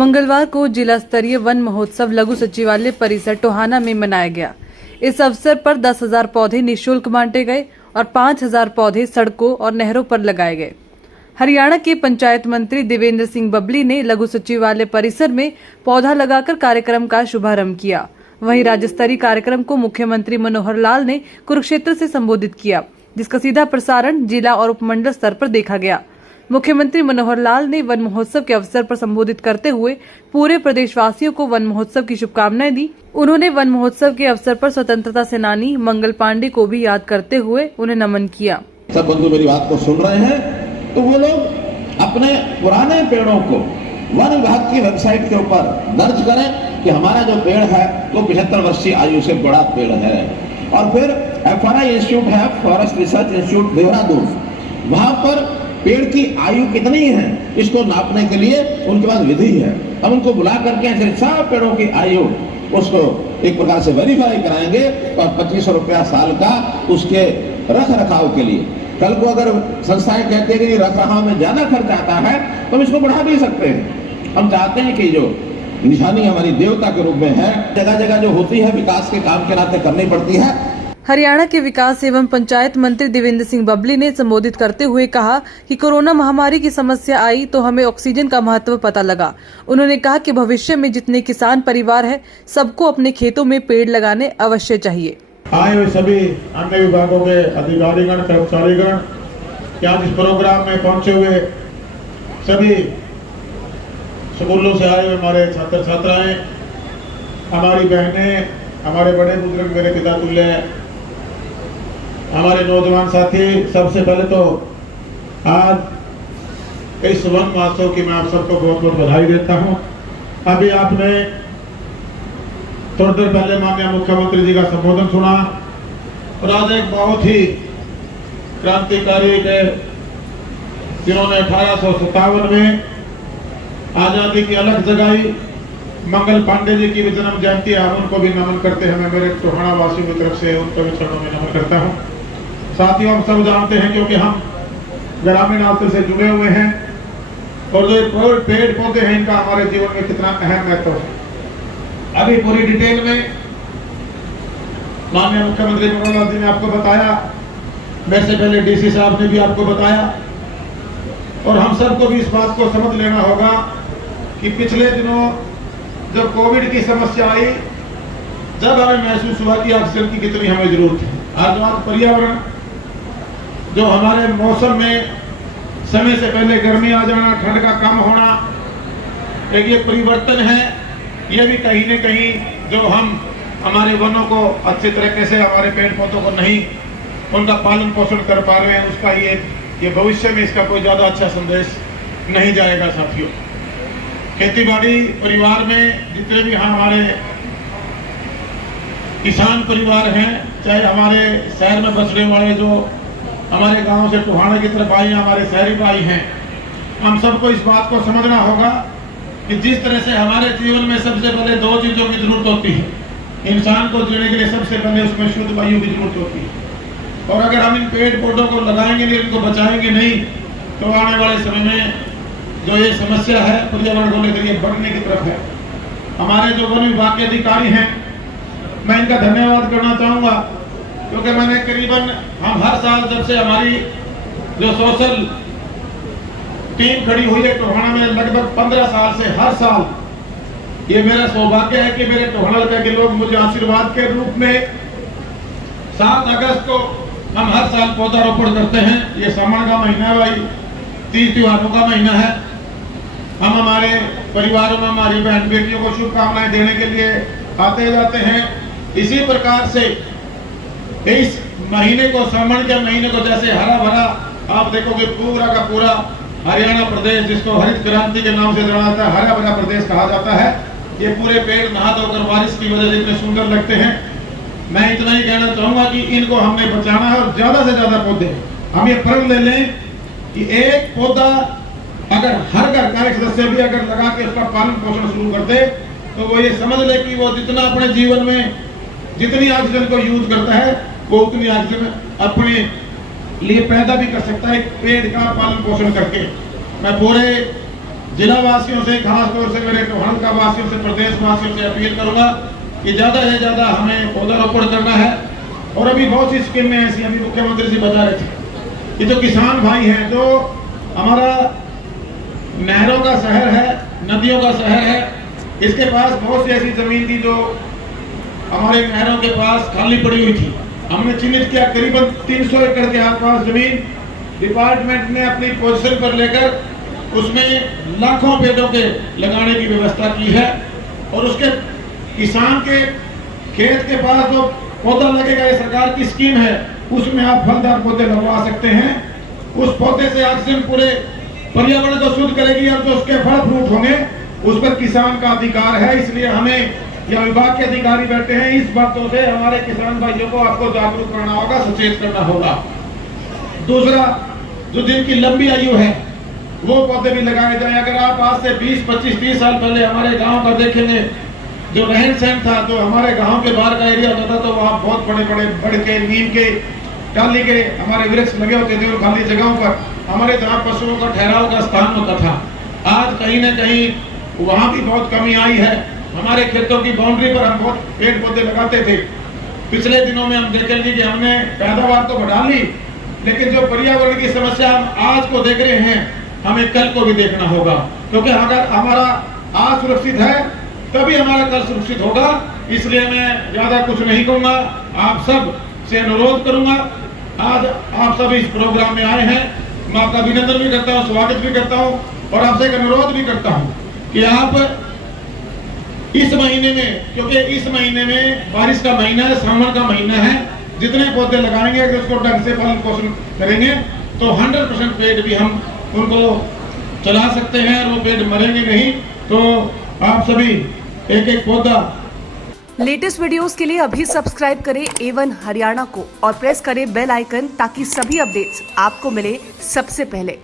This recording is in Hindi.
मंगलवार को जिला स्तरीय वन महोत्सव लघु सचिवालय परिसर टोहाना में मनाया गया। इस अवसर पर 10,000 पौधे निःशुल्क बांटे गए और 5,000 पौधे सड़कों और नहरों पर लगाए गए। हरियाणा के पंचायत मंत्री देवेंद्र सिंह बबली ने लघु सचिवालय परिसर में पौधा लगाकर कार्यक्रम का शुभारंभ किया। वहीं राज्य स्तरीय कार्यक्रम को मुख्यमंत्री मनोहर लाल ने कुरुक्षेत्र से संबोधित किया, जिसका सीधा प्रसारण जिला और उपमंडल स्तर पर देखा गया। मुख्यमंत्री मनोहर लाल ने वन महोत्सव के अवसर पर संबोधित करते हुए पूरे प्रदेशवासियों को वन महोत्सव की शुभकामनाएं दी। उन्होंने वन महोत्सव के अवसर पर स्वतंत्रता सेनानी मंगल पांडे को भी याद करते हुए उन्हें नमन किया। सब बंधु मेरी बात को सुन रहे हैं तो वो लोग अपने पुराने पेड़ों को वन विभाग की वेबसाइट के ऊपर दर्ज करें कि हमारा जो पेड़ है वो 75 वर्षीय आयु से बड़ा पेड़ है। और फिर FRI इंस्टीट्यूट है, फॉरेस्ट रिसर्च इंस्टीट्यूट देहरादून, वहां पर पेड़ की आयु कितनी है इसको नापने के लिए उनके पास विधि है। हम उनको बुला करके ऐसे सब पेड़ों की आयु उसको एक प्रकार से वेरीफाई कराएंगे और 2500 रुपया साल का उसके रख रखाव के लिए। कल को अगर संस्थाएं कहते हैं कि रख रखाव में ज्यादा खर्च आता है तो हम इसको बढ़ा भी सकते हैं। हम चाहते हैं कि जो निशानी हमारी देवता के रूप में है, जगह जगह जो होती है विकास के काम के नाते करनी पड़ती है। हरियाणा के विकास एवं पंचायत मंत्री देवेंद्र सिंह बबली ने संबोधित करते हुए कहा कि कोरोना महामारी की समस्या आई तो हमें ऑक्सीजन का महत्व पता लगा। उन्होंने कहा कि भविष्य में जितने किसान परिवार है सबको अपने खेतों में पेड़ लगाने अवश्य चाहिए। आए हुए सभी अन्य विभागों के अधिकारीगण, कर्मचारीगण, यहाँ इस प्रोग्राम में पहुंचे हुए सभी स्कूलों से आए हुए हमारे छात्र छात्राएं, हमारी बहनें, हमारे बड़े बुजुर्ग, मेरे पिता तुल्य, हमारे नौजवान साथी, सबसे पहले तो आज इस वन महोत्सव की मैं आप सबको बहुत बहुत बधाई देता हूँ। अभी आपने थोड़ी देर पहले माननीय मुख्यमंत्री जी का संबोधन सुना और आज एक बहुत ही क्रांतिकारी के जिन्होंने 1857 में आजादी की अलग जगाई, मंगल पांडे जी की भी जन्म जयंती है, हम उनको भी नमन करते हैं। मैं मेरे टोहाना वासियों की तरफ से उनको भी चरणों में नमन करता हूँ। साथियों, हम सब जानते हैं क्योंकि हम ग्रामीण अंचल से जुड़े हुए हैं और जो पेड़ पौधे हैं इनका हमारे जीवन में कितना अहम महत्व है। अभी पूरी डिटेल में माननीय मुख्यमंत्री मनोहर लाल जी ने आपको बताया, मेरे से पहले DC साहब ने भी आपको बताया और हम सबको भी इस बात को समझ लेना होगा कि पिछले दिनों जब कोविड की समस्या आई, जब हमें महसूस हुआ कि ऑक्सीजन की कितनी हमें जरूरत है। आज पर्यावरण जो हमारे मौसम में समय से पहले गर्मी आ जाना, ठंड का कम होना, एक ये परिवर्तन है, ये भी कहीं न कहीं जो हम हमारे वनों को अच्छी तरीके से, हमारे पेड़ पौधों को नहीं उनका पालन पोषण कर पा रहे हैं, उसका ये भविष्य में इसका कोई ज्यादा अच्छा संदेश नहीं जाएगा। साथियों, खेतीबाड़ी परिवार में जितने भी हमारे किसान परिवार हैं, चाहे हमारे शहर में बसने वाले जो हमारे गांव से टोहाना की तरफ आए, हमारे शहरी भाई हैं, हम सबको इस बात को समझना होगा कि जिस तरह से हमारे जीवन में सबसे पहले 2 चीजों की जरूरत होती है। इंसान को जीने के लिए सबसे पहले उसमें शुद्ध वायु की जरूरत होती है और अगर हम इन पेड़ पौधों को लगाएंगे नहीं, इनको बचाएंगे नहीं, तो आने वाले समय में जो ये समस्या है पर्यावरण को लेकर ये बढ़ने की तरफ है। हमारे जो वन विभाग के अधिकारी हैं, मैं इनका धन्यवाद करना चाहूंगा क्योंकि मैंने करीबन हम हर साल जब से हमारी जो सोशल टीम खड़ी हुई है टोहाना में, लगभग 15 साल से हर साल ये मेरा सौभाग्य है कि मेरे टोहाना के लोग मुझे आशीर्वाद के रूप में 7 अगस्त को हम हर साल पौधारोपण करते हैं। ये सावन का महीना है भाई, 30 त्योहारों का महीना है। हम हमारे परिवारों में हमारी बहन बेटियों को शुभकामनाएं देने के लिए आते जाते हैं। इसी प्रकार से इस महीने को, सावन के महीने को जैसे हरा भरा आप देखोगे पूरा का पूरा हरियाणा प्रदेश, जिसको हरित क्रांति के नाम से जाना जाता है, हरा भरा प्रदेश कहा जाता है। ये पूरे पेड़ नहा धोकर बारिश की वजह से इतने सुंदर लगते हैं। मैं इतना ही कहना चाहूंगा कि इनको हमने बचाना है और ज्यादा से ज्यादा पौधे हम ये प्रण ले लें कि एक पौधा अगर हर घर का एक सदस्य भी अगर लगा के उसका पालन पोषण शुरू कर दे तो वो ये समझ ले कि वो जितना अपने जीवन में जितनी ऑक्सीजन को यूज करता है वो उतनी ऑक्सीजन अपने लिए पैदा भी कर सकता है, पेड़ का पालन पोषण करके। मैं पूरे जिला वासियों से, खासतौर से मेरे टोहान का वासियों से, प्रदेश वासियों से अपील करूंगा कि ज्यादा से ज्यादा हमें पौधारोपण करना है। और अभी बहुत सी स्कीमें ऐसी, अभी मुख्यमंत्री जी बता रहे थे, ये जो किसान भाई हैं, जो हमारा नहरों का शहर है, नदियों का शहर है, इसके पास बहुत सी ऐसी जमीन थी जो हमारे नहरों के पास खाली पड़ी हुई थी। हमने चिन्हित किया करीबन 300 एकड़ के आसपास जमीन डिपार्टमेंट ने अपनी पोजीशन पर लेकर उसमें लाखों पेड़ों के लगाने की व्यवस्था की है। और उसके किसान के खेत के पास जो पौधा लगेगा, ये सरकार की स्कीम है, उसमें आप फलदार पौधे लगवा सकते हैं। उस पौधे से ऑक्सीजन पूरे पर्यावरण को शुद्ध करेगी और जो उसके फल फ्रूट होंगे उस पर किसान का अधिकार है। इसलिए हमें या विभाग के अधिकारी बैठे हैं, इस बातों से हमारे किसान भाइयों को आपको जागरूक करना होगा, सचेत करना होगा। दूसरा, जो जिनकी लंबी आयु है वो पौधे भी लगाए जाए। अगर आप आज से 20, 25, 30 साल पहले हमारे गांव का देखेंगे, जो रहन सहन था, जो हमारे गांव के बाहर का एरिया होता था, तो वहाँ बहुत बड़े बड़े बड़ के, नीम के, टाली के हमारे वृक्ष लगे होते थे और खाली जगहों पर हमारे जहाँ पशुओं का ठहराव का स्थान होता था। आज कहीं न कहीं वहाँ भी बहुत कमी आई है। हमारे खेतों की बाउंड्री पर हम बहुत पेड़ पौधे लगाते थे। पिछले दिनों में हम देखेंगे कि हमने पैदावार तो बढ़ा ली, लेकिन जो पर्यावरण की समस्या हम आज को देख रहे हैं, हमें कल को भी देखना होगा। क्योंकि अगर हमारा आज सुरक्षित है तभी हमारा कल सुरक्षित होगा। इसलिए मैं ज्यादा कुछ नहीं कहूंगा, आप सब से अनुरोध करूंगा, आज आप सब इस प्रोग्राम में आए हैं, मैं आपका अभिनंदन भी करता हूं, स्वागत भी करता हूं और आपसे एक अनुरोध भी करता हूं कि आप इस महीने में, क्योंकि इस महीने में बारिश का महीना है, सावन का महीना है, जितने पौधे लगाएंगे, अगर उसको ढंग से पालन पोषण करेंगे तो 100% पेड़ भी हम उनको चला सकते हैं और वो पेड़ मरेंगे नहीं। तो आप सभी एक एक पौधा। लेटेस्ट वीडियोस के लिए अभी सब्सक्राइब करें A1 हरियाणा को और प्रेस करें बेल आइकन ताकि सभी अपडेट्स आपको मिले सबसे पहले।